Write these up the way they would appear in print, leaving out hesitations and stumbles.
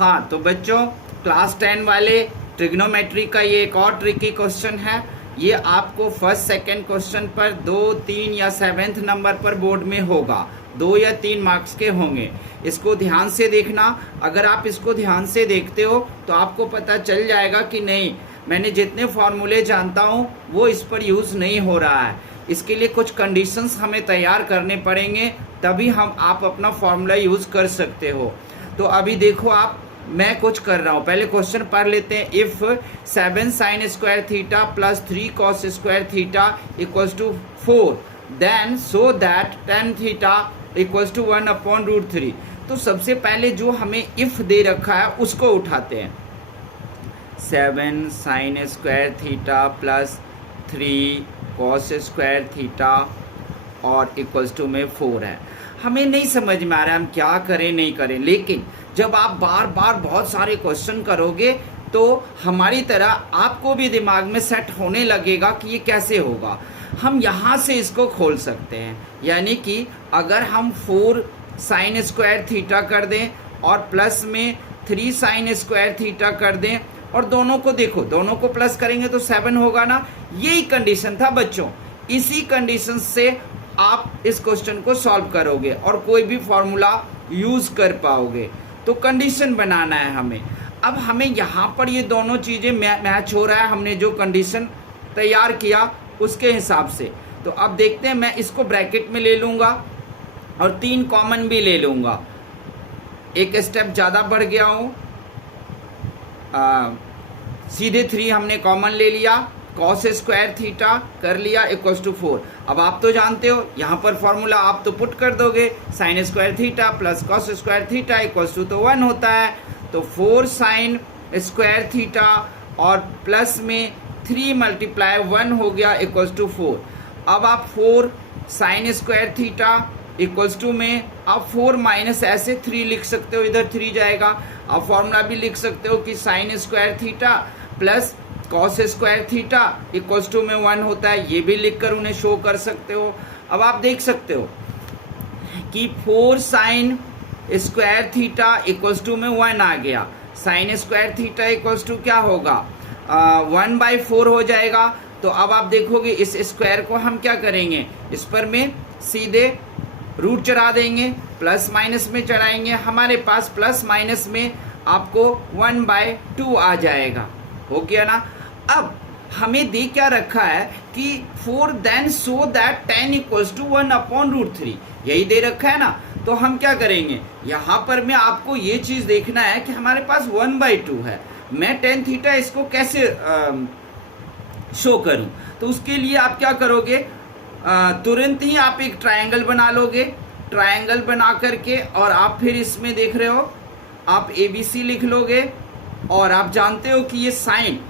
हाँ तो बच्चों, क्लास 10 वाले ट्रिग्नोमेट्री का ये एक और ट्रिकी क्वेश्चन है। ये आपको फर्स्ट सेकंड क्वेश्चन पर 2, 3 या 7th नंबर पर बोर्ड में होगा, 2 या 3 मार्क्स के होंगे। इसको ध्यान से देखना। अगर आप इसको ध्यान से देखते हो तो आपको पता चल जाएगा कि नहीं, मैंने जितने फॉर्मूले जानता हूँ वो इस पर यूज़ नहीं हो रहा है। इसके लिए कुछ कंडीशंस हमें तैयार करने पड़ेंगे, तभी आप अपना फॉर्मूला यूज़ कर सकते हो। तो अभी देखो आप, मैं कुछ कर रहा हूँ। पहले क्वेश्चन पढ़ लेते हैं। If 7 sin square theta plus 3 cos square theta equals to 4, then so that tan theta equals to 1/√3। तो सबसे पहले जो हमें इफ़ दे रखा है उसको उठाते हैं। 7 sin square theta plus 3 cos square theta और इक्वल्स टू में 4 है। हमें नहीं समझ में आ रहा है हम क्या करें नहीं करें, लेकिन जब आप बार बार बहुत सारे क्वेश्चन करोगे तो हमारी तरह आपको भी दिमाग में सेट होने लगेगा कि ये कैसे होगा। हम यहाँ से इसको खोल सकते हैं, यानी कि अगर हम 4 sin स्क्वायर थीटा कर दें और प्लस में 3 sin स्क्वायर थीटा कर दें और दोनों को देखो, दोनों को प्लस करेंगे तो 7 होगा ना। यही कंडीशन था बच्चों। इसी कंडीशन से आप इस क्वेश्चन को सॉल्व करोगे और कोई भी फॉर्मूला यूज़ कर पाओगे। तो कंडीशन बनाना है हमें। अब हमें यहाँ पर ये दोनों चीज़ें मैच हो रहा है, हमने जो कंडीशन तैयार किया उसके हिसाब से। तो अब देखते हैं, मैं इसको ब्रैकेट में ले लूँगा और 3 कॉमन भी ले लूँगा। एक स्टेप ज़्यादा बढ़ गया हूँ, सीधे 3 हमने कॉमन ले लिया, cos स्क्वायर थीटा कर लिया इक्वल्स टू 4। अब आप तो जानते हो, यहाँ पर फॉर्मूला आप तो पुट कर दोगे, sin square theta plus cos square theta equals to तो 1 होता है। तो 4 sin स्क्वायर थीटा और प्लस में 3 × 1 हो गया इक्वल्स टू 4। अब आप 4 sin square theta equals to में आप 4 माइनस ऐसे 3 लिख सकते हो, इधर 3 जाएगा। आप फॉर्मूला भी लिख सकते हो कि sin square theta plus cos square theta equals to में 1 होता है। ये भी लिखकर उन्हें शो कर सकते हो। अब आप देख सकते हो कि 4 sin square theta equals to में 1 आ गया। sin square theta equals to क्या होगा, 1/4 हो जाएगा। तो अब आप देखोगे इस स्क्वायर को हम क्या करेंगे, इस पर में सीधे रूट चढ़ा देंगे, प्लस माइनस में चढ़ाएंगे। हमारे पास प्लस माइनस में आपको 1/2 आ जाएगा। हो गया ना। अब हमें दे क्या रखा है कि 4 then so that tan equals to 1/√3, यही दे रखा है ना। तो हम क्या करेंगे, यहाँ पर में आपको ये चीज़ देखना है कि हमारे पास 1/2 है। मैं tan थीटा इसको कैसे शो करूँ। तो उसके लिए आप क्या करोगे, तुरंत ही आप एक ट्रायंगल बना लोगे। ट्रायंगल बना करके और आप फिर इसमें देख रहे हो, आप ABC लिख लोगे और आप जानते हो कि ये साइन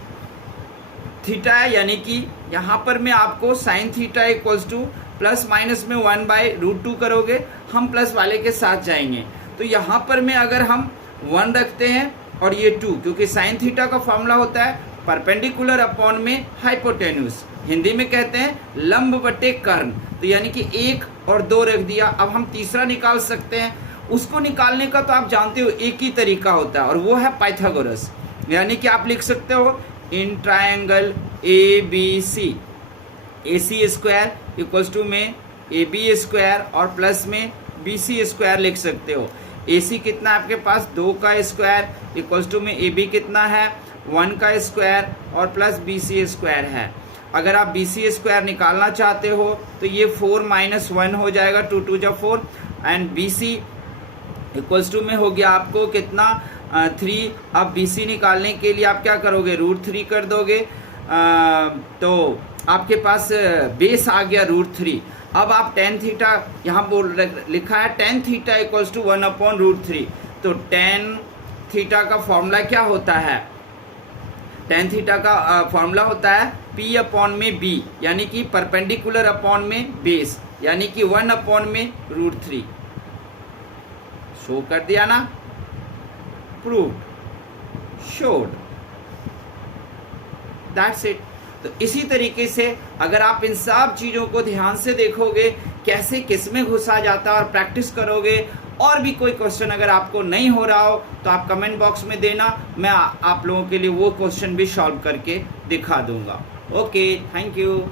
थीटा है, यानी कि यहाँ पर मैं आपको sine theta equals two plus minus में 1/√2 करोगे। हम प्लस वाले के साथ जाएंगे। तो यहाँ पर में अगर हम 1 रखते हैं और ये 2, क्योंकि साइन थीटा का फॉर्मूला होता है परपेंडिकुलर अपॉन में हाइपोटेन्यूस, हिंदी में कहते हैं लंब बटे कर्ण। तो यानी कि 1 और 2 रख दिया। अब हम तीसरा निकाल सकते हैं। उसको निकालने का तो आप जानते हो एक ही तरीका होता है और वो है पाइथागोरस। यानी कि आप लिख सकते हो in triangle ABC, AC square equals to में AB स्क्वायर और प्लस में BC स्क्वायर लिख सकते हो। AC कितना आपके पास, 2 का स्क्वायर इक्वल्स टू में AB कितना है, 1 का स्क्वायर और प्लस BC स्क्वायर है। अगर आप BC स्क्वायर निकालना चाहते हो तो ये 4 - 1 हो जाएगा, 2 2 जा 4 एंड BC इक्वल्स टू में हो गया आपको कितना, 3। अब BC निकालने के लिए आप क्या करोगे, √3 कर दोगे। तो आपके पास बेस आ गया √3। अब आप tan थीटा यहाँ लिखा है, tan थीटा इक्वल्स टू 1/√3। तो tan थीटा का फॉर्मूला क्या होता है, tan थीटा का फॉर्मूला होता है P अपॉन में B, यानी कि परपेंडिकुलर अपॉन में बेस, यानी कि 1/√3। शो कर दिया ना, प्रूव, शोड, दैट्स इट। तो इसी तरीके से अगर आप इन सब चीज़ों को ध्यान से देखोगे कैसे किस में घुसा जाता है और प्रैक्टिस करोगे और भी कोई क्वेश्चन अगर आपको नहीं हो रहा हो तो आप कमेंट बॉक्स में देना, मैं आप लोगों के लिए वो क्वेश्चन भी सॉल्व करके दिखा दूंगा। Okay, thank you.